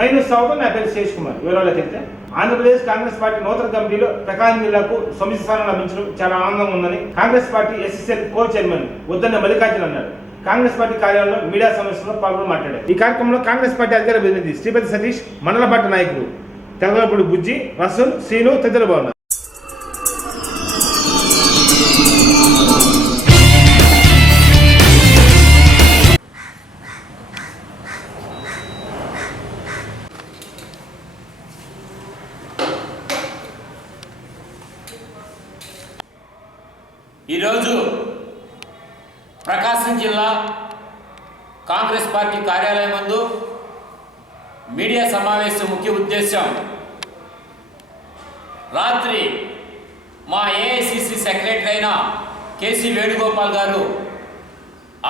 Minus స్వాగతం. నా పేరు శేష్ కుమార్. వివరాలకు వెళ్తే ఆంధ్రప్రదేశ్ కాంగ్రెస్ పార్టీ నూతన కమిటీలో ప్రకాశం జిల్లాకు సమితి స్థానం లభించడం చాలా ఆనందంగా ఉందని Congress party SSL co chairman Uddanna Mallikarjuna అన్నారు. కాంగ్రెస్ పార్టీ కార్యాలయంలో మీడియా సమావేశంలో పాల్గొని మాట్లాడారు. ఈ కార్యక్రమంలో కాంగ్రెస్ పార్టీ అధికార ప్రతినిధి శ్రీపతి సతీష్, మండల పార్టీ నాయకులు తెల్లపూడి బుజ్జి, రసూల్, శ్రీను తదితరులు బాగున్నారు. ఈరోజు ప్రకాశం జిల్లా కాంగ్రెస్ పార్టీ కార్యాలయం ముందు మీడియా సమావేశం ముఖ్య ఉద్దేశం రాత్రి మా ఏఐసిసి సెక్రటరీ అయిన కేసీ వేణుగోపాల్ గారు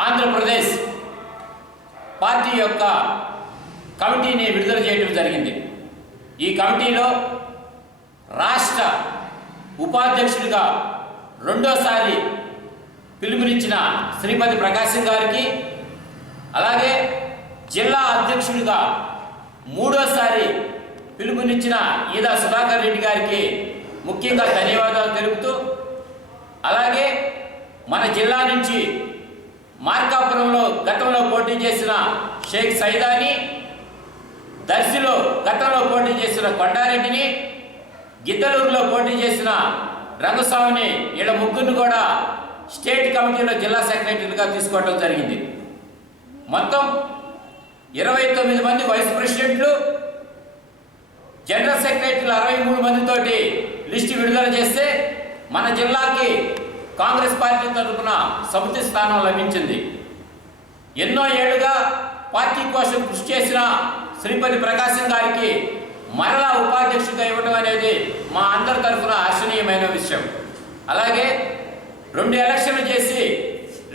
ఆంధ్రప్రదేశ్ పార్టీ యొక్క కమిటీని విడుదల చేయడం జరిగింది. ఈ కమిటీలో రాష్ట్ర ఉపాధ్యక్షుడిగా రెండోసారి పిలుపునిచ్చిన శ్రీపతి ప్రకాశం గారికి, అలాగే జిల్లా అధ్యక్షుడిగా మూడోసారి పిలుపునిచ్చిన ఈదా సుధాకర్ రెడ్డి గారికి ముఖ్యంగా ధన్యవాదాలు తెలుపుతూ, అలాగే మన జిల్లా నుంచి మార్కాపురంలో గతంలో పోటీ చేసిన షేక్ సైదాని, దర్శిలో గతంలో పోటీ చేసిన కొండారెడ్డిని, గిద్దలూరులో పోటీ చేసిన రంగస్వామిని, వీళ్ళ ముగ్గురిని కూడా స్టేట్ కమిటీలో జిల్లా సెక్రటరీగా తీసుకోవడం జరిగింది. మొత్తం 29 మంది వైస్ ప్రెసిడెంట్లు, జనరల్ సెక్రటరీలు 63 మందితోటి లిస్టు విడుదల చేస్తే మన జిల్లాకి కాంగ్రెస్ పార్టీ తరఫున సమితి స్థానం లభించింది. ఎన్నో ఏళ్లుగా పార్టీ కోసం కృషి చేసిన శ్రీపతి ప్రకాశం గారికి మరలా ఉపాధ్యక్షుడిగా ఇవ్వడం అనేది మా అందరి తరఫున హర్షణీయమైన విషయం. అలాగే 2 ఎలక్షన్లు చేసి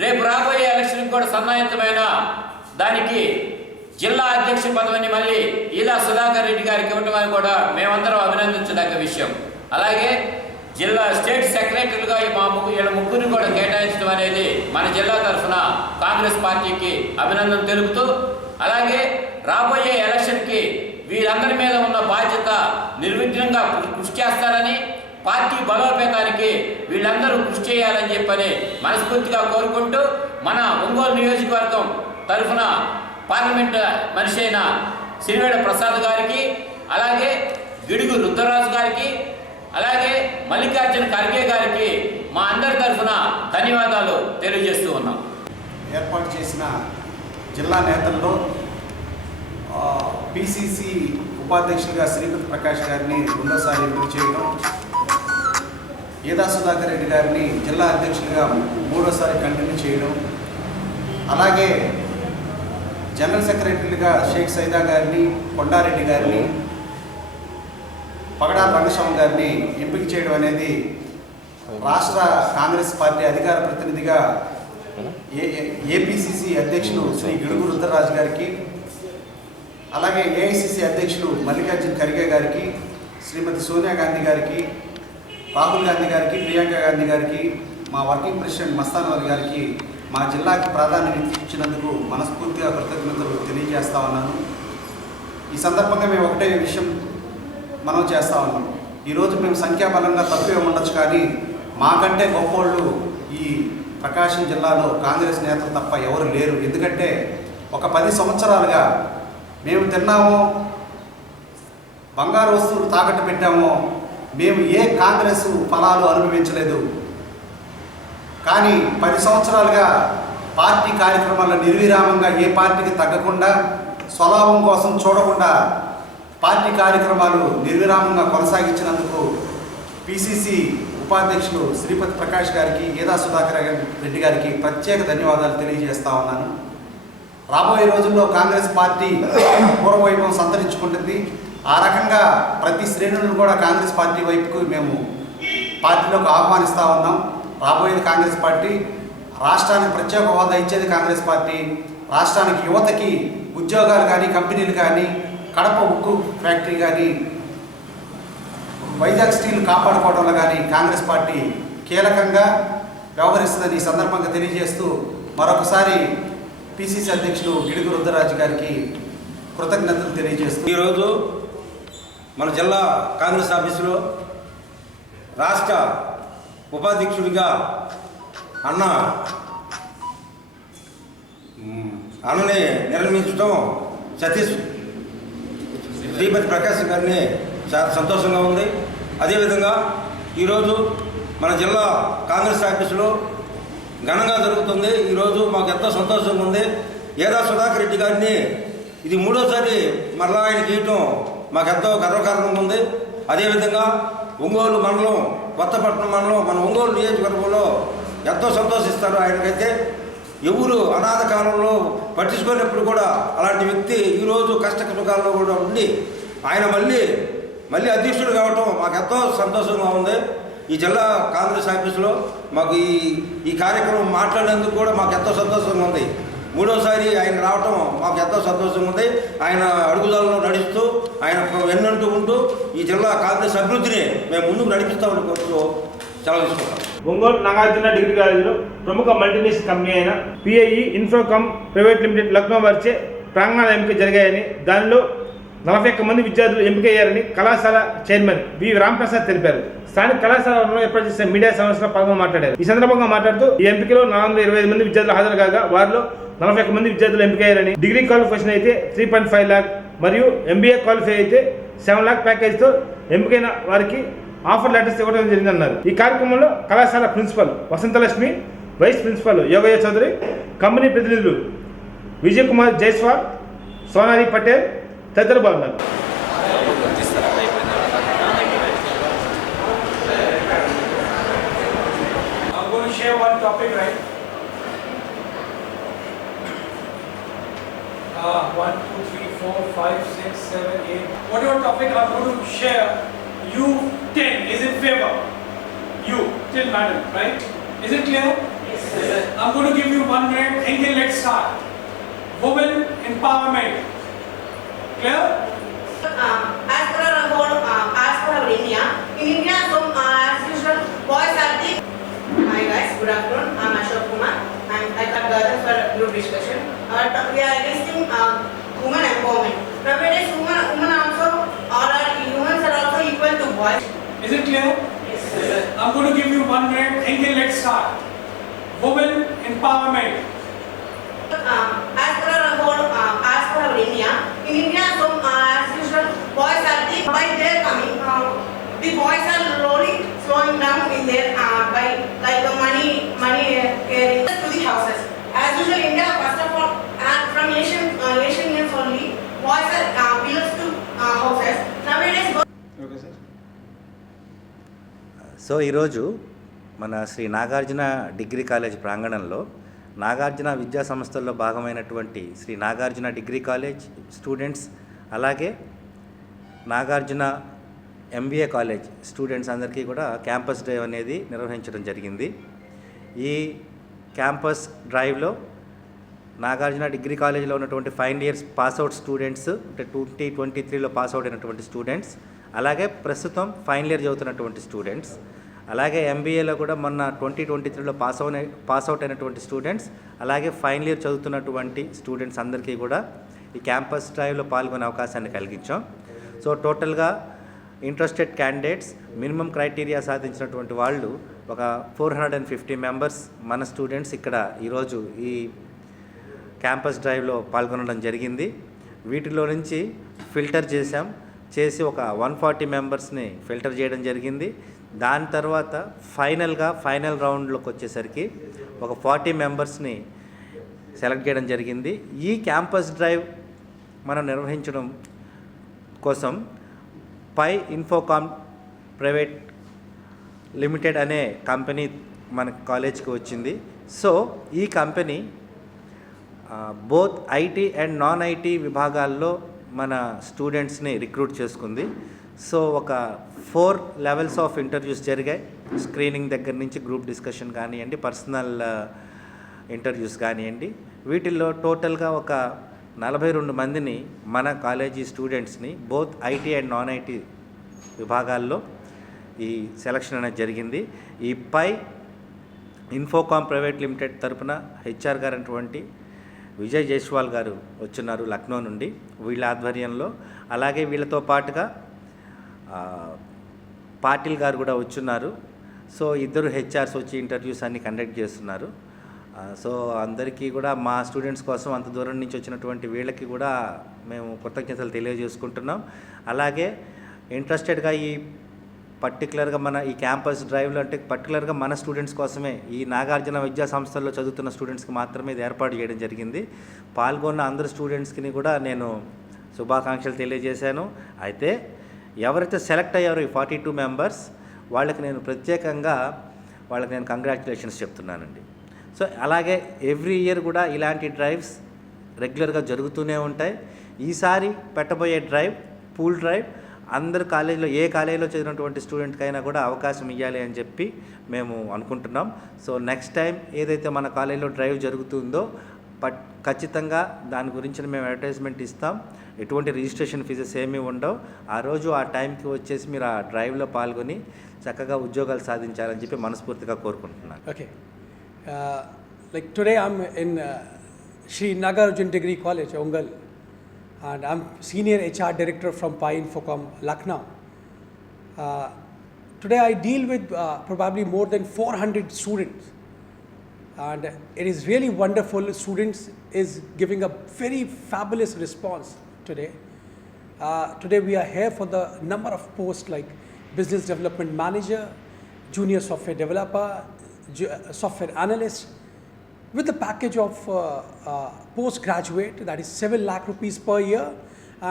రేపు రాబోయే ఎలక్షన్కి కూడా సన్నాహితమైన దానికి జిల్లా అధ్యక్ష పదవిని మళ్ళీ ఈదా సుధాకర్ రెడ్డి గారికి ఇవ్వడం అని కూడా మేమందరం అభినందించదగ్గ విషయం. అలాగే జిల్లా స్టేట్ సెక్రటరీలుగా వీళ్ళ ముగ్గురిని కూడా కేటాయించడం అనేది మన జిల్లా తరఫున కాంగ్రెస్ పార్టీకి అభినందన తెలుపుతూ, అలాగే రాబోయే ఎలక్షన్కి వీరందరి మీద ఉన్న బాధ్యత నిర్విఘ్నంగా కృషి చేస్తారని, పార్టీ బలోపేతానికి వీళ్ళందరూ కృషి చేయాలని చెప్పని మనస్ఫూర్తిగా కోరుకుంటూ, మన ఒంగోలు నియోజకవర్గం తరఫున పార్లమెంట్ మనిషి అయిన సిరివేడ ప్రసాద్ గారికి, అలాగే గిడుగు రుద్రరాజు గారికి, అలాగే మల్లికార్జున ఖర్గే గారికి మా అందరి తరఫున ధన్యవాదాలు తెలియజేస్తూ ఉన్నాం. ఏర్పాటు చేసిన జిల్లా నేతల్లో పిసిసి ఉపాధ్యక్షులుగా శ్రీపతి ప్రకాష్ గారిని రెండోసారి ఎంపిక చేయడం, ఈదా సుధాకర్ రెడ్డి గారిని జిల్లా అధ్యక్షులుగా మూడోసారి కంటిన్యూ చేయడం, అలాగే జనరల్ సెక్రటరీలుగా షేక్ సైదా గారిని, కొండారెడ్డి గారిని, పగడాల రంగస్వామి గారిని ఎంపిక చేయడం అనేది రాష్ట్ర కాంగ్రెస్ పార్టీ అధికార ప్రతినిధిగా ఏపీసీసీ అధ్యక్షులు శ్రీ గిడుగు రుద్రరాజు గారికి, అలాగే ఏఐసిసి అధ్యక్షులు మల్లికార్జున ఖర్గే గారికి, శ్రీమతి సోనియా గాంధీ గారికి, రాహుల్ గాంధీ గారికి, ప్రియాంక గాంధీ గారికి, మా వర్కింగ్ ప్రెసిడెంట్ మస్తానవర్ గారికి మా జిల్లాకి ప్రాధాన్యత ఇచ్చినందుకు మనస్ఫూర్తిగా కృతజ్ఞతలు తెలియజేస్తా ఉన్నాను. ఈ సందర్భంగా మేము ఒకటే విషయం మనం చేస్తూ ఉన్నాం. ఈరోజు మేము సంఖ్యాబలంగా తక్కువే ఉండొచ్చు, కానీ మాకంటే గొప్పోళ్ళు ఈ ప్రకాశం జిల్లాలో కాంగ్రెస్ నేతలు తప్ప ఎవరు లేరు. ఎందుకంటే ఒక 10 సంవత్సరాలుగా మేము తిన్నామో, బంగారు వస్తువులు తాకట్టు పెట్టామో, మేము ఏ కాంగ్రెస్ ఫలాలు అనుభవించలేదు. కానీ 10 సంవత్సరాలుగా పార్టీ కార్యక్రమాల్లో నిర్విరామంగా ఏ పార్టీకి తగ్గకుండా, స్వలాభం కోసం చూడకుండా పార్టీ కార్యక్రమాలు నిర్విరామంగా కొనసాగించినందుకు పిసిసి ఉపాధ్యక్షులు శ్రీపతి ప్రకాష్ గారికి, ఈదా సుధాకర్ రెడ్డి గారికి ప్రత్యేక ధన్యవాదాలు తెలియజేస్తా ఉన్నాను. రాబోయే రోజుల్లో కాంగ్రెస్ పార్టీ పూర్వవైభవం సంతరించుకుంటుంది. ఆ రకంగా ప్రతి శ్రేణులను కూడా కాంగ్రెస్ పార్టీ వైపుకు మేము పార్టీలోకి ఆహ్వానిస్తూ ఉన్నాం. రాబోయేది కాంగ్రెస్ పార్టీ, రాష్ట్రానికి ప్రత్యేక హోదా ఇచ్చేది కాంగ్రెస్ పార్టీ, రాష్ట్రానికి యువతకి ఉద్యోగాలు కానీ, కంపెనీలు కానీ, కడప ఉక్కు ఫ్యాక్టరీ కానీ, వైజాగ్ స్టీల్ కాపాడుకోవడంలో కానీ కాంగ్రెస్ పార్టీ కీలకంగా వ్యవహరిస్తుందని ఈ సందర్భంగా తెలియజేస్తూ, మరొకసారి పిసిసి అధ్యక్షులు గిడుగు రుద్రరాజు గారికి కృతజ్ఞతలు తెలియజేస్తూ ఈరోజు మన జిల్లా కాంగ్రెస్ ఆఫీసులో రాష్ట్ర ఉపాధ్యక్షుడిగా అన్నని నిర్మించడం సతీష్ శ్రీపతి ప్రకాశ్ గారిని చాలా సంతోషంగా ఉంది. అదేవిధంగా ఈరోజు మన జిల్లా కాంగ్రెస్ ఆఫీసులో ఘనంగా జరుగుతుంది. ఈరోజు మాకు ఎంతో సంతోషంగా ఉంది. ఏదా సుధాకర్ రెడ్డి గారిని ఇది మూడోసారి మరలా ఆయన గీయటం మాకెంతో గర్వకారణంగా ఉంది. అదేవిధంగా ఒంగోలు మండలం, కొత్తపట్నం మండలం, మన ఒంగోలు నియోజకవర్గంలో ఎంతో సంతోషిస్తారు. ఆయనకైతే ఎవరు అనాథ కాలంలో పట్టించుకునేప్పుడు కూడా అలాంటి వ్యక్తి ఈరోజు కష్ట సుఖాల్లో కూడా ఉండి ఆయన మళ్ళీ అధ్యక్షుడు కావటం మాకు ఎంతో సంతోషంగా ఉంది. ఈ జిల్లా కాంగ్రెస్ ఆఫీసులో మాకు ఈ కార్యక్రమం మాట్లాడేందుకు కూడా మాకు ఎంతో సంతోషంగా ఉంది. మూడోసారి ఆయన రావటం మాకు ఎంతో సంతోషంగా ఉంది. ఆయన అడుగుదలలో నడుస్తూ ఆయన వెన్నంటూ ఉంటూ ఈ జిల్లా కాంగ్రెస్ అభివృద్ధిని మేము ముందుకు నడిపిస్తామని కోరుతూ సెలవు తీసుకుంటాం. ఒంగోలు నాగార్జున డిగ్రీ కాలేజీలో ప్రముఖ మల్టీనేషనల్ కంపెనీ అయిన PIE Infocomm private limited Lucknow వారిచే ప్రాంగణాల ఎంపిక జరిగాయని, దానిలో 41 మంది విద్యార్థులు ఎంపికయ్యారని కళాశాల చైర్మన్ వి రాంప్రసాద్ తెలిపారు. స్థానిక కళాశాలలో ఏర్పాటు చేసిన మీడియా సమావేశంలో పాల్గొని మాట్లాడారు. ఈ సందర్భంగా మాట్లాడుతూ ఈ ఎంపికలో 425 మంది విద్యార్థులు హాజరు కాగా వారిలో 41 మంది విద్యార్థులు ఎంపికయ్యారని, డిగ్రీ క్వాలిఫికేషన్ అయితే 3.5 లాక్ మరియు ఎంబీఏ క్వాలిఫై అయితే 7 లాక్ ప్యాకేజ్తో ఎంపికైన వారికి ఆఫర్ లెటర్స్ ఇవ్వడం జరిగిందన్నారు. ఈ కార్యక్రమంలో కళాశాల principal Vasanthalakshmi, vice principal Yogaiah Chowdary, company ప్రతినిధులు విజయ్ కుమార్ జైస్వాల్, సోనాలి పటేల్ తదితరులు పాల్గొన్నారు. One topic, right? 1, 2, 3, 4, 5, 6, 7, 8. Whatever topic I'm going to share, you 10 is in favor. You 10, madam, right? Is it clear? Yes, sir. I'm going to give you 1 minute. Thinking. Let's start. Women empowerment. Clear? As per our whole, as per our India, in India, so as usual, boys are the. Hi guys, good afternoon. I'm Ashok Kumar. I got gathered for group discussion. We are listing women empowerment. Nowadays, women also, all are humans are also equal to boys. Is it clear? Yes, sir. I'm going to give you 1 minute. Thinking. Let's start. Women empowerment. As per our whole, as per our India, in India, so as usual, boys are the. By their coming, the boys are slowing down in their by like the money carrying to the houses. As usual, India first of all, from Asian years only, boys are belongs to houses. Nowadays. Okay sir. So ఈరోజు మన Shri Nagarjuna degree college ప్రాంగణంలో నాగార్జున విద్యా సంస్థల్లో భాగమైనటువంటి Shri Nagarjuna degree college students, అలాగే Nagarjuna MBA college students అందరికీ కూడా campus drive అనేది నిర్వహించడం జరిగింది. ఈ క్యాంపస్ డ్రైవ్లో నాగార్జున డిగ్రీ కాలేజీలో ఉన్నటువంటి ఫైనల్ ఇయర్స్ పాస్అవుట్ స్టూడెంట్స్, అంటే 2023లో పాస్అవుట్ అయినటువంటి స్టూడెంట్స్, అలాగే ప్రస్తుతం ఫైనల్ ఇయర్ చదువుతున్నటువంటి స్టూడెంట్స్, అలాగే ఎంబీఏలో కూడా మొన్న 2023లో పాస్అవుట్ అయినటువంటి స్టూడెంట్స్, అలాగే ఫైనల్ ఇయర్ చదువుతున్నటువంటి స్టూడెంట్స్ అందరికీ కూడా ఈ క్యాంపస్ డ్రైవ్లో పాల్గొనే అవకాశాన్ని కలిగించాం. సో టోటల్గా ఇంట్రెస్టెడ్ క్యాండిడేట్స్, మినిమం క్రైటీరియా సాధించినటువంటి వాళ్ళు ఒక 450 మెంబర్స్ మన స్టూడెంట్స్ ఇక్కడ ఈరోజు ఈ క్యాంపస్ డ్రైవ్లో పాల్గొనడం జరిగింది. వీటిలో నుంచి ఫిల్టర్ చేసి ఒక 140 మెంబర్స్ని ఫిల్టర్ చేయడం జరిగింది. దాని తర్వాత ఫైనల్ రౌండ్లోకి వచ్చేసరికి ఒక 40 మెంబర్స్ని సెలెక్ట్ చేయడం జరిగింది. ఈ క్యాంపస్ డ్రైవ్ మనం నిర్వహించడం కోసం పై ఇన్ఫోకామ్ ప్రైవేట్ లిమిటెడ్ అనే కంపెనీ మన కాలేజ్కి వచ్చింది. సో ఈ company both IT and non IT విభాగాల్లో మన స్టూడెంట్స్ని రిక్రూట్ చేసుకుంది. సో ఒక 4 లెవెల్స్ ఆఫ్ ఇంటర్వ్యూస్ జరిగాయి. స్క్రీనింగ్ దగ్గర నుంచి గ్రూప్ డిస్కషన్ కానివ్వండి, పర్సనల్ ఇంటర్వ్యూస్ కానివ్వండి. వీటిల్లో టోటల్గా ఒక 42 మందిని మన కాలేజీ స్టూడెంట్స్ని both IT and non IT విభాగాల్లో ఈ సెలక్షన్ అనేది జరిగింది. ఈ పై ఇన్ఫోకామ్ ప్రైవేట్ లిమిటెడ్ తరపున హెచ్ఆర్ గారు అటువంటి విజయ్ జైస్వాల్ గారు వచ్చున్నారు లక్నో నుండి, వీళ్ళ ఆధ్వర్యంలో. అలాగే వీళ్ళతో పాటుగా పాటిల్ గారు కూడా వచ్చున్నారు. సో ఇద్దరు హెచ్ఆర్స్ వచ్చి ఇంటర్వ్యూస్ అన్ని కండక్ట్ చేస్తున్నారు. సో అందరికీ కూడా మా స్టూడెంట్స్ కోసం అంత దూరం నుంచి వచ్చినటువంటి వీళ్ళకి కూడా మేము కృతజ్ఞతలు తెలియజేసుకుంటున్నాం. అలాగే ఇంట్రెస్టెడ్గా ఈ పర్టికులర్గా మన ఈ క్యాంపస్ డ్రైవ్లో అంటే పర్టికులర్గా మన స్టూడెంట్స్ కోసమే, ఈ నాగార్జున విద్యా సంస్థల్లో చదువుతున్న స్టూడెంట్స్కి మాత్రమే ఇది ఏర్పాటు చేయడం జరిగింది. పాల్గొన్న అందరు స్టూడెంట్స్కి కూడా నేను శుభాకాంక్షలు తెలియజేశాను. అయితే ఎవరైతే సెలెక్ట్ అయ్యారో ఈ 42 మెంబర్స్ వాళ్ళకి నేను ప్రత్యేకంగా కంగ్రాచులేషన్స్ చెప్తున్నానండి. సో అలాగే ఎవ్రీ ఇయర్ కూడా ఇలాంటి డ్రైవ్స్ రెగ్యులర్గా జరుగుతూనే ఉంటాయి. ఈసారి పెట్టబోయే డ్రైవ్ పూల్ డ్రైవ్ అందరు కాలేజీలో ఏ కాలేజీలో చదివినటువంటి స్టూడెంట్కైనా కూడా అవకాశం ఇవ్వాలి అని చెప్పి మేము అనుకుంటున్నాం. సో నెక్స్ట్ టైం ఏదైతే మన కాలేజీలో డ్రైవ్ జరుగుతుందో ఖచ్చితంగా దాని గురించి మేము అడ్వర్టైజ్మెంట్ ఇస్తాం. ఎటువంటి రిజిస్ట్రేషన్ ఫీజెస్ ఏమీ ఉండవు. ఆ రోజు ఆ టైంకి వచ్చేసి మీరు ఆ డ్రైవ్లో పాల్గొని చక్కగా ఉద్యోగాలు సాధించాలని చెప్పి మనస్ఫూర్తిగా కోరుకుంటున్నాను. Okay, like today I'm in Sri Nagarjuna Degree College, Ongal, and I'm Senior HR Director from Pi Infocom, Lucknow. Today I deal with probably more than 400 students, and it is really wonderful. Students is giving a very fabulous response today. Today we are here for the number of posts like Business Development Manager, Junior Software Developer, Software Analyst, with the package of postgraduate, that is 7 lakh rupees per year.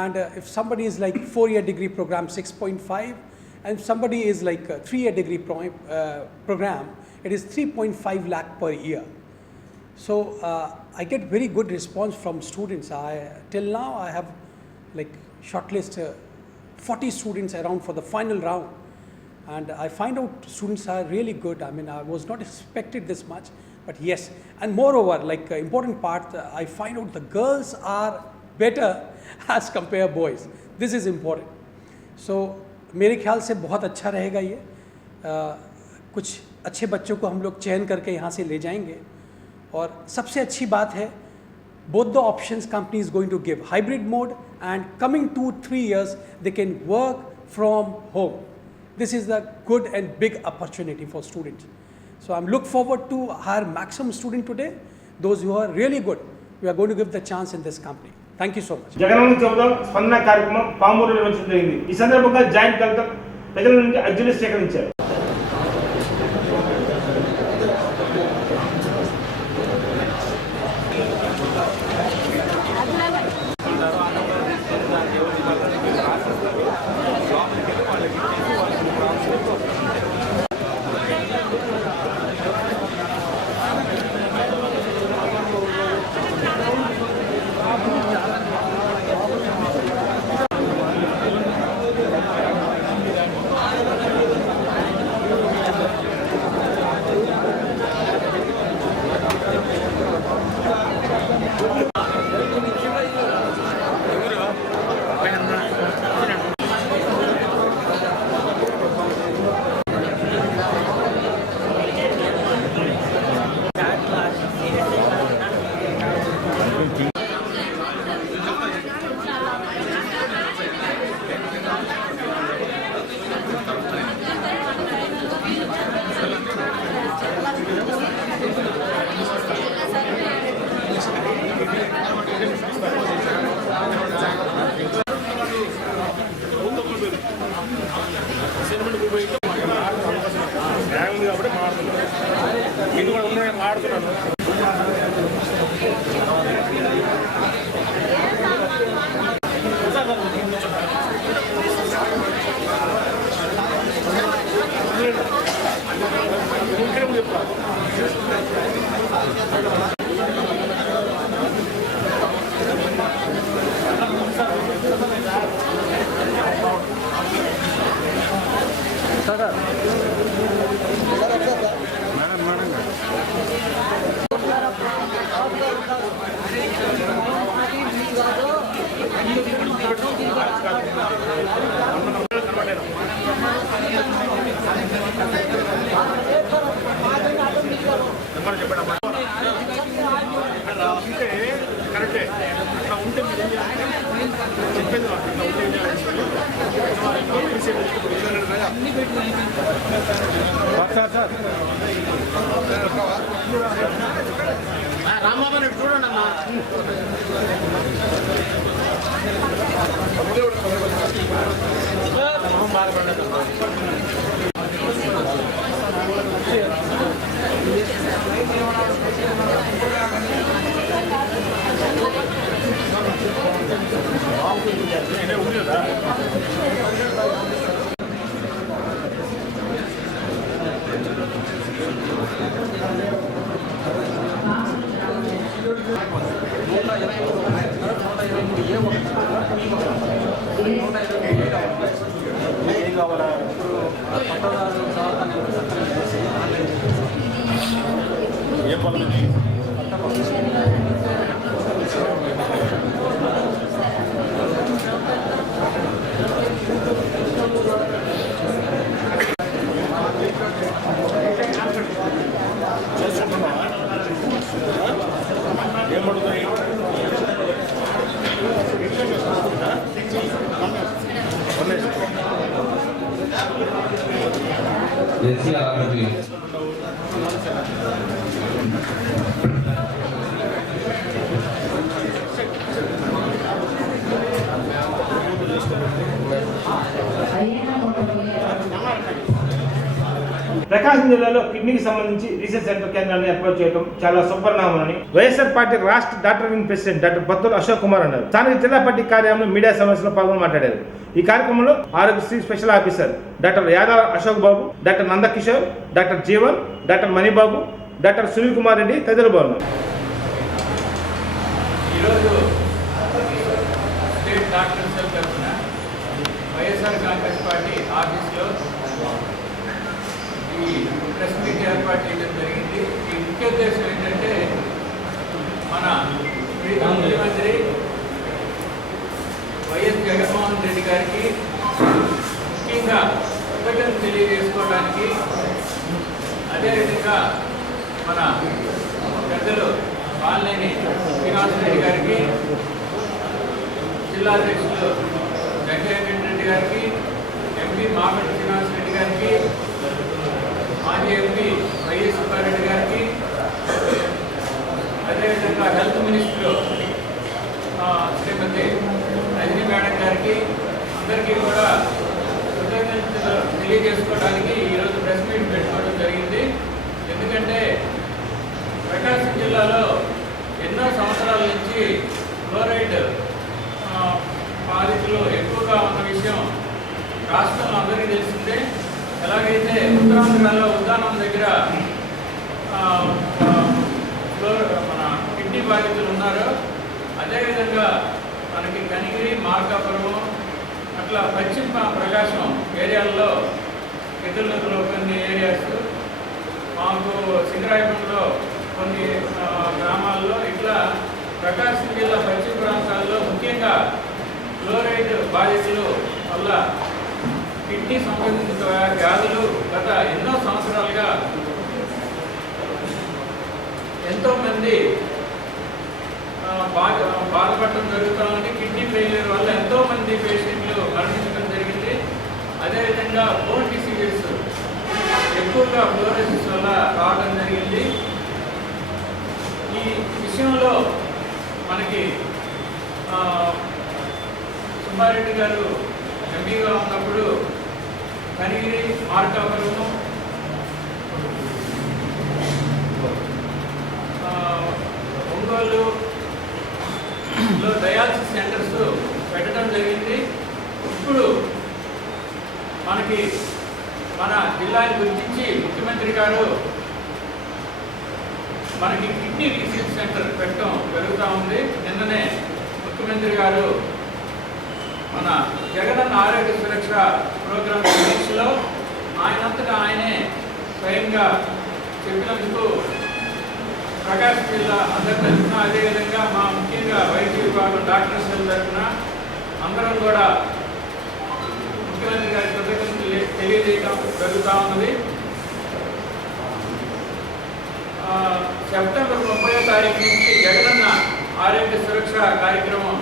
And if somebody is like 4-year degree program, 6.5, and somebody is like a 3-year degree program, it is 3.5 lakh per year. So I get very good response from students. Till now I have like shortlist 40 students around for the final round, and I find out students are really good. I mean, I was not expected this much, but yes. And moreover, like important part, I find out the girls are better as compare boys. This is important. So मेरे ख्याल से बहुत अच्छा रहेगा ये. कुछ अच्छे बच्चों को हम लोग चयन करके यहाँ से ले जाएंगे. और सबसे अच्छी बात है, both the options company is going to give hybrid mode, and coming 2-3 years they can work from home. This is the good and big opportunity for students. So I'm look forward to hire maximum student today. Those who are really good, we are going to give the chance in this company. Thank you so much. Jagananna చెబుదాం స్పందన కార్యక్రమం పామూరులో నిర్వహించడం జరిగింది. ఈ సందర్భంగా joint collector ప్రజల నుండి అర్జీలు సేకరించారు. చెప్పండి రామాబాబు చూడండి అమ్మా. ప్రకాశం జిల్లాలో కిడ్నీకి సంబంధించి రీసెర్చ్ సెంటర్ కేంద్రాన్ని ఏర్పాటు చేయడం చాలా సుపరిణామని వైఎస్ఆర్ పార్టీ రాష్ట్ర doctor wing president doctor Battula Ashok Kumar అన్నారు. స్థానిక జిల్లా పార్టీ కార్యాలయంలో మీడియా సమావేశంలో పాల్గొని మాట్లాడారు. ఈ కార్యక్రమంలో Aarogyasri special officer doctor Yadava Ashok Babu, doctor Nandakishore, doctor Jeevan, doctor Manibabu, doctor Sunil Kumar Reddy తదితరులు పాల్గొన్నారు. ఈరోజు స్టేట్ డాక్టర్స్ తరఫున వైఎస్ఆర్ కాంగ్రెస్ పార్టీ ఆఫీస్లో ఈ ప్రెస్ మీట్ ఏర్పాటు చేయడం జరిగింది. ఈ ముఖ్య ఉద్దేశం ఏంటంటే మన ముఖ్యమంత్రి వైఎస్ జగన్మోహన్ రెడ్డి గారికి ముఖ్యంగా కృతజ్ఞతలు తెలియజేసుకోవడానికి, అదేవిధంగా మన పెద్దలు బాలినేని శ్రీనివాసరెడ్డి గారికి, జిల్లా అధ్యక్షులు వెంకయ్య రెడ్డి గారికి, ఎంపీ మాగంటి శ్రీనివాసరెడ్డి గారికి, మాజీ ఎంపీ వైఎస్ సుబ్బారెడ్డి గారికి, అదేవిధంగా హెల్త్ మినిస్టర్ శ్రీమతి రజనీ మేడం గారికి, అందరికీ కూడా కృతజ్ఞతలు తెలియజేసుకోవడానికి ఈరోజు ప్రెస్ మీట్ పెట్టుకోవడం జరిగింది. ఎందుకంటే ప్రకాశం జిల్లాలో ఎన్నో సంవత్సరాల నుంచి ఫ్లోరైడ్ బాధితులు ఎక్కువగా ఉన్న విషయం రాష్ట్రంలో అందరికీ తెలిసిందే. ఎలాగైతే ఉత్తరాంధ్రలో ఉద్దానం దగ్గర మన కిడ్నీ బాధితులు ఉన్నారో, అదేవిధంగా మనకి కనిగిరి, మార్కాపురం, అట్లా పశ్చిమ ప్రకాశం ఏరియాల్లో, ఎదురులో కొన్ని ఏరియాస్, మాకు సింగరాయపంలో కొన్ని గ్రామాల్లో, ఇట్లా ప్రకాశం జిల్లా పశ్చిమ ప్రాంతాల్లో ముఖ్యంగా ఫ్లోరైడ్ బాధితులు వల్ల కిడ్నీ సంబంధిత వ్యాధులు గత ఎన్నో సంవత్సరాలుగా ఎంతోమంది బాధపడటం జరుగుతుంది. కిడ్నీ ఫెయిల్యూర్ వల్ల ఎంతోమంది పేషెంట్లు మరణించడం జరిగింది. అదేవిధంగా బోన్ డిసీజెస్ ఎక్కువగా ఫ్లోరోసిస్ వల్ల రావడం జరిగింది. ఈ విషయంలో మనకి సుబ్బారెడ్డి గారు ఎంపీగా ఉన్నప్పుడు కనిగిరి, మార్కాపురము, ఒంగోలులో డయాలసిస్ సెంటర్స్ పెట్టడం జరిగింది. ఇప్పుడు మనకి మన జిల్లాని గుర్తించి ముఖ్యమంత్రి గారు మనకి కిడ్నీ రీసెర్చ్ సెంటర్ పెట్టడం జరుగుతూ ఉంది. నిన్ననే ముఖ్యమంత్రి గారు మన జగనన్న ఆరోగ్య సురక్ష ప్రోగ్రామ్ లో ఆయనంతటా ఆయనే స్వయంగా చెప్పినందుకు ప్రకాశం జిల్లా అందరి తరఫున, అదేవిధంగా మా ముఖ్యంగా వైద్య విభాగం డాక్టర్స్ తరఫున అందరం కూడా ముఖ్యమంత్రి గారి కృతజ్ఞతలు తెలియజేయడం జరుగుతూ ఉన్నది. సెప్టెంబర్ 30వ తారీఖు నుంచి జగనన్న ఆరోగ్య సురక్ష కార్యక్రమం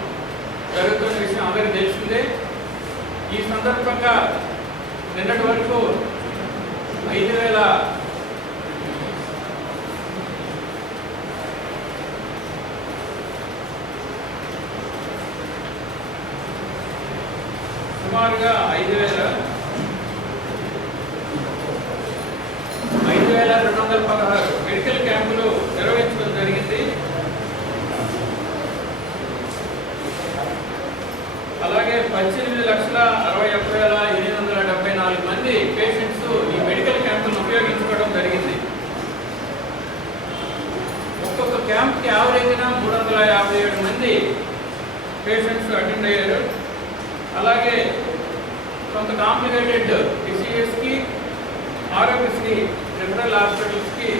జరుగుతున్న విషయం అందరికీ తెలిసిందే. ఈ సందర్భంగా నిన్నటి వరకు 5,000 సుమారుగా 5,216 మెడికల్ క్యాంపులు నిర్వహించడం జరిగింది. అలాగే 18,61,874 మంది పేషెంట్స్ ఈ మెడికల్ క్యాంపులను ఉపయోగించుకోవడం జరిగింది. ఒక్కొక్క క్యాంప్కి యావరేజ్గా 357 మంది పేషెంట్స్ అటెండ్ అయ్యారు. అలాగే కొంత కాంప్లికేటెడ్ డిసీజెస్కి ఆరోగ్యశ్రీ రిఫరల్ హాస్పిటల్స్కి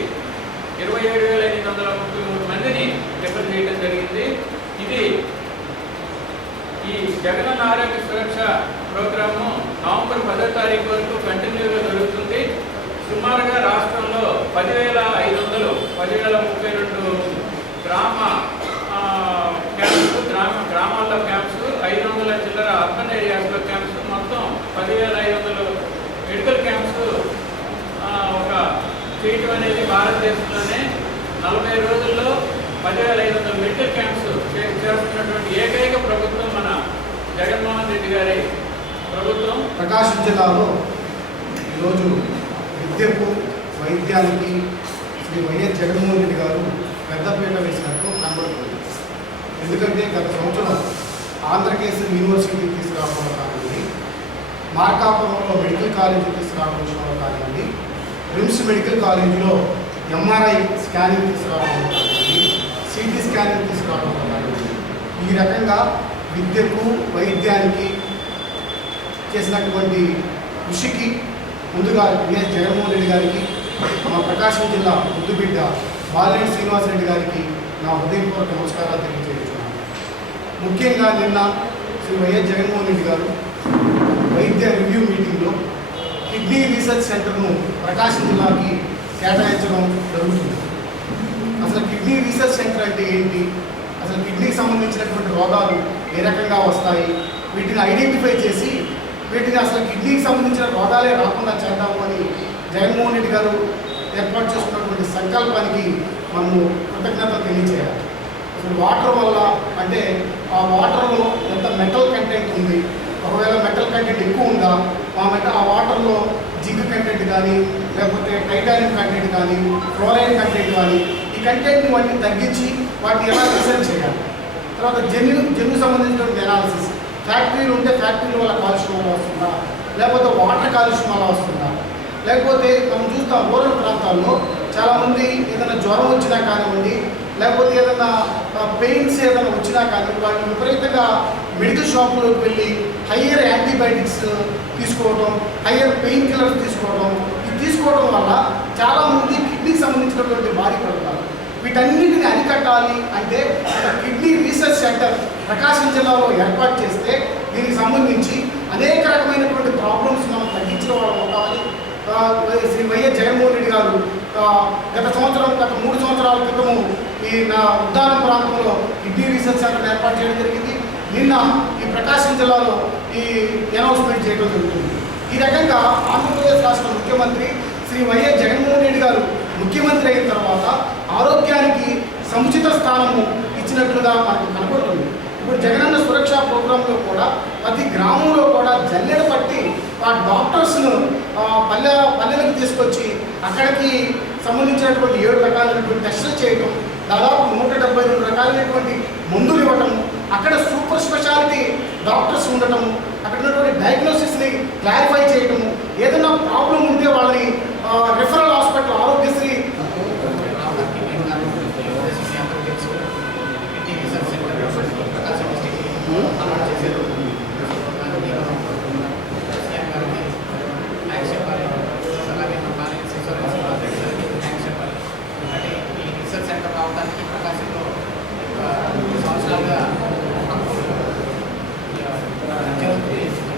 27,833 మందిని రిఫర్ చేయడం జరిగింది. ఇది ఈ జగనన్న ఆరోగ్య సురక్ష ప్రోగ్రాము నవంబర్ 10వ తారీఖు వరకు కంటిన్యూగా జరుగుతుంది. సుమారుగా రాష్ట్రంలో 10,532 గ్రామ క్యాంప్స్, గ్రామాల్లో క్యాంప్స్, 500 చిల్లర అర్బన్ ఏరియాస్లో క్యాంప్స్, మొత్తం 10,500 మెడికల్ క్యాంప్స్ ఒక చేయటం అనేది భారతదేశంలోనే 40 రోజుల్లో 10,500 మెడికల్ క్యాంప్స్ చేస్తున్నటువంటి ఏకైక ప్రభుత్వం మన జగన్మోహన్ రెడ్డి గారి ప్రభుత్వం. ప్రకాశం జిల్లాలో ఈరోజు విద్యకు వైద్యానికి శ్రీ వైఎస్ జగన్మోహన్ రెడ్డి గారు పెద్దపీట వేసినట్టు కనబడుతుంది. ఎందుకంటే గత సంవత్సరం ఆంధ్రకేశ్వరి యూనివర్సిటీ తీసుకురావడంలో కానివ్వండి, మార్కాపురంలో మెడికల్ కాలేజీ తీసుకురావడం విషయంలో కానివ్వండి, రిమ్స్ మెడికల్ కాలేజీలో ఎంఆర్ఐ స్కానింగ్ తీసుకురావడంలో కానివ్వండి, సిటీ స్కానింగ్ తీసుకురావడంలో కానివ్వండి, ఈ రకంగా విద్యకు వైద్యానికి చేసినటువంటి కృషికి ముందుగా వైఎస్ జగన్మోహన్ రెడ్డి గారికి, మా ప్రకాశం జిల్లా ముద్దుబిడ్డ బాలినేని శ్రీనివాసరెడ్డి గారికి నా హృదయపూర్వక నమస్కారాలు తెలియజేస్తున్నాను. ముఖ్యంగా నిన్న శ్రీ వైఎస్ జగన్మోహన్ రెడ్డి గారు వైద్య రివ్యూ మీటింగ్లో కిడ్నీ రీసెర్చ్ సెంటర్ను ప్రకాశం జిల్లాకి కేటాయించడం జరుగుతుంది. అసలు కిడ్నీ రీసెర్చ్ సెంటర్ అంటే ఏంటి, అసలు కిడ్నీకి సంబంధించినటువంటి రోగాలు ఏ రకంగా వస్తాయి, వీటిని ఐడెంటిఫై చేసి వీటిని అసలు కిడ్నీకి సంబంధించిన రోగాలే రాకుండా చేద్దాము అని జగన్మోహన్ రెడ్డి గారు ఏర్పాటు చేసుకున్నటువంటి సంకల్పానికి మనము కృతజ్ఞతలు తెలియజేయాలి. అసలు వాటర్ వల్ల అంటే ఆ వాటర్లో ఎంత మెటల్ కంటెంట్ ఉంది, ఒకవేళ మెటల్ కంటెంట్ ఎక్కువ ఉందా, ఆ వాటర్లో జింక్ కంటెంట్ కానీ లేకపోతే టైటానియం కంటెంట్ కానీ ఫ్లోరైన్ కంటెంట్ కానీ ఈ కంటెంట్ని వాటిని తగ్గించి వాటిని ఎలా రీసెర్చ్ చేయాలి. తర్వాత జన్యు సంబంధించినటువంటి ఎనాలిసిస్, ఫ్యాక్టరీలు ఉంటే ఫ్యాక్టరీల వల్ల కాలుష్యం వల్ల వస్తుందా, లేకపోతే వాటర్ కాలుష్యం వల్ల వస్తుందా, లేకపోతే మనం చూస్తాం రూరల్ ప్రాంతాల్లో చాలామంది ఏదైనా జ్వరం వచ్చినా కానివ్వండి, లేకపోతే ఏదైనా పెయిన్స్ ఏదైనా వచ్చినా కానీ వాటిని విపరీతంగా మెడికల్ షాపులోకి వెళ్ళి హయ్యర్ యాంటీబయాటిక్స్ తీసుకోవడం, హయ్యర్ పెయిన్ కిల్లర్స్ తీసుకోవడం, ఇది తీసుకోవడం వల్ల చాలామంది కిడ్నీకి సంబంధించినటువంటి బాడీ పడతారు. వీటన్నిటిని అరికట్టాలి అంటే కిడ్నీ రీసెర్చ్ సెంటర్ ప్రకాశం జిల్లాలో ఏర్పాటు చేస్తే దీనికి సంబంధించి అనేక రకమైనటువంటి ప్రాబ్లమ్స్ మనం తగ్గించిన వాళ్ళు ఉంటామని శ్రీ వైఎస్ జగన్మోహన్ రెడ్డి గారు గత 3 సంవత్సరాల క్రితము ఈ నా ఉద్దానం ప్రాంతంలో కిడ్నీ రీసెర్చ్ సెంటర్ ఏర్పాటు చేయడం జరిగింది. నిన్న ఈ ప్రకాశం జిల్లాలో ఈ అనౌన్స్మెంట్ చేయడం జరుగుతుంది. ఈ రకంగా ఆంధ్రప్రదేశ్ రాష్ట్ర ముఖ్యమంత్రి శ్రీ వైఎస్ జగన్మోహన్ రెడ్డి గారు ముఖ్యమంత్రి అయిన తర్వాత ఆరోగ్యానికి సముచిత స్థానము ఇచ్చినట్లుగా మనకు కనబడుతుంది. ఇప్పుడు జగనన్న సురక్ష ప్రోగ్రాంలో కూడా ప్రతి గ్రామంలో కూడా జల్లెడ పట్టి ఆ డాక్టర్స్ను పల్లెలకు తీసుకొచ్చి అక్కడికి సంబంధించినటువంటి 7 రకాలైనటువంటి టెస్టులు చేయటం, దాదాపు 172 రకాలైనటువంటి మందులు ఇవ్వటం, అక్కడ సూపర్ స్పెషాలిటీ డాక్టర్స్ ఉండటము, అక్కడ ఉన్నటువంటి డయాగ్నోసిస్ని క్లారిఫై చేయటము, ఏదైనా ప్రాబ్లం ఉంటే వాళ్ళని రిఫరల్ హాస్పిటల్ ఆరోగ్యశ్రీ సెంటర్ రావడానికి ప్రకాశంలో సంవత్సరాలుగా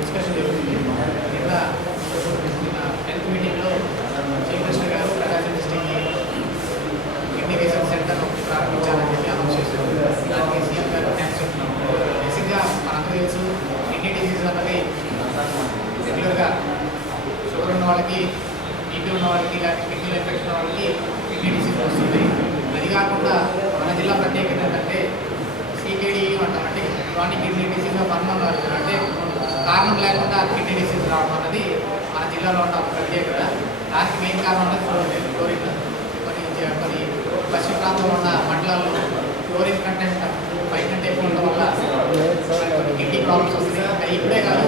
డిస్కషన్ జరుగుతుంది. నిన్న 10th మీటింగ్లో చీఫ్ మినిస్టర్ గారు ప్రకాశం డిస్ట్రిక్ట్కి కిడ్నీ రీసెర్చ్ సెంటర్ ప్రారంభించాలని చెప్పి అనౌన్స్ చేశారు. కాకుండా మన జిల్లా ప్రత్యేకత ఏంటంటే CKD అంటారు, అంటే క్రానిక్ కిడ్నీ డిసీజ్ పర్మనెంట్, అంటే కారణం లేకుండా కిడ్నీ డిసీజ్ రావడం అన్నది మన జిల్లాలో ఉన్న ఒక ప్రత్యేకత. దానికి మెయిన్ కారణం అనేది క్లోరిన్. కొన్ని పశ్చిమ ప్రాంతంలో ఉన్న మండలాల్లో క్లోరిన్ కంటెంట్ 5 కంటే ఎక్కువ ఉండడం వల్ల కొన్ని కిడ్నీ ప్రాబ్లమ్స్ వస్తున్నాయి. ఇప్పుడే కాదు,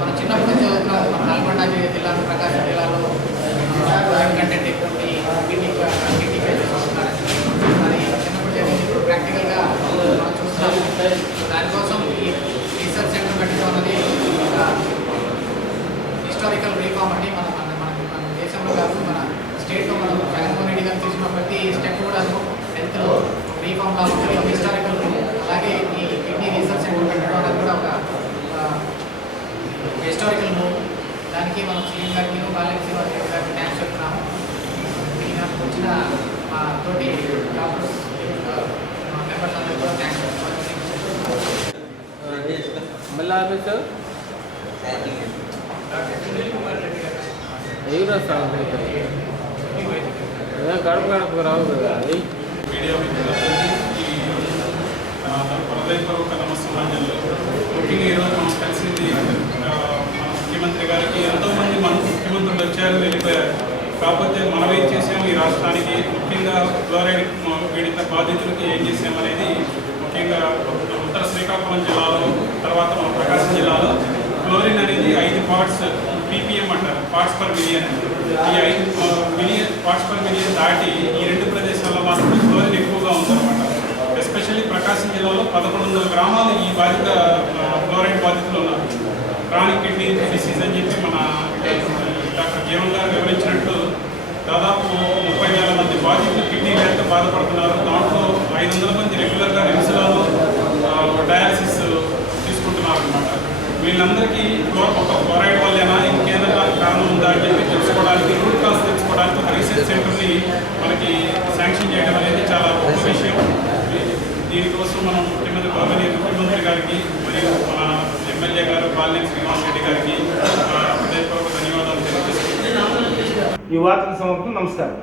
మన చిన్నప్పటి నుంచి చదువుతున్న మన నల్గొండ జిల్లాలో, ప్రకాశం జిల్లాలో క్లోరిన్ కంటెంట్ ఎక్కువ కిడ్నీ పేషెంట్స్ వస్తున్నారు. అది చిన్నప్పుడు చదివి ఇప్పుడు ప్రాక్టికల్గా మనం చూస్తున్నాం. దానికోసం ఈ రీసెర్చ్ సెంటర్ పెట్టడం అన్నది హిస్టారికల్ రీఫార్మ్ అండి. మన దేశంలో కాదు, మన స్టేట్లో మనం జగన్మోహన్ రెడ్డి గారు తీసుకున్న ప్రతి స్టెప్ కూడా హెల్త్లో రీఫార్మ్ లా ఉంటుంది, ఒక హిస్టారికల్. అలాగే ఈ కిడ్నీ రీసెర్చ్ సెంటర్ పెట్టడం అనేది కూడా ఒక హిస్టారికల్ మూవ్. దానికి మనం సీఎం గారికి, బాలయ్య శ్రీనివాస్ గారికి థ్యాంక్స్ చెప్తున్నాము. నాకు వచ్చిన మా తోటి డాక్టర్స్, మా మెంబర్స్ అందరికీ కూడా థ్యాంక్స్ చెప్తున్నాను. మళ్ళీ ఆఫీసర్ ఏ రాస్తాను గడప గడపకు రావు కదా. మీడియా మిత్రులందరికీ హృదయపూర్వక నమస్కారాలు. ముఖ్యంగా ఈరోజు మనం కలిసింది మన ముఖ్యమంత్రి గారికి. ఎంతోమంది మన ముఖ్యమంత్రులు వచ్చారు, వెళ్ళిపోయారు. కాకపోతే మనం ఏం చేసాము ఈ రాష్ట్రానికి, ముఖ్యంగా ఫ్లోరైడ్ పీడిత బాధితులకి ఏం చేసామనేది, ముఖ్యంగా ఉత్తర శ్రీకాకుళం జిల్లాలో, తర్వాత మన ప్రకాశం జిల్లాలో క్లోరిన్ అనేది 5 parts ppm అంటారు, పార్ట్స్ పర్ మిలియన్. ఈ 5 parts per million దాటి ఈ 2 ప్రదేశాల్లో మాత్రం క్లోరిన్ ఎక్కువగా ఉందన్నమాట. ఎస్పెషల్లీ ప్రకాశం జిల్లాలో 1100 గ్రామాలు ఈ బాధిత ఫ్లోరైడ్ బాధితులు ఉన్నారు. క్రానిక్ కిడ్నీ డిసీజ్ అని చెప్పి మన డాక్టర్ జీవన్ గారు వివరించినట్టు దాదాపు 30,000 మంది బాధితులు కిడ్నీ వ్యాధితో బాధపడుతున్నారు. దాంట్లో 500 మంది రెగ్యులర్గా నిమిషాలు డయాలసిస్ తీసుకుంటున్నారు అనమాట. వీళ్ళందరికీ ఒక ఫ్లోరైడ్ వల్లేనా, ఇంకేదైనా కారణం ఉందా అని చెప్పి తెలుసుకోవడానికి, రూట్ కాజ్ తెలుసుకోవడానికి ఒక రీసెర్చ్ సెంటర్ని మనకి శాంక్షన్ చేయడం అనేది చాలా గొప్ప విషయం. దీనికోసం మనం ముఖ్యమంత్రి గారికి మరియు మన ఎమ్మెల్యే గారు బాలినేని శ్రీనివాస్ రెడ్డి గారికి హృదయపూర్వక ధన్యవాదాలు తెలియజేస్తున్నాను. ఈ వార్తల సమాప్తం. నమస్కారం.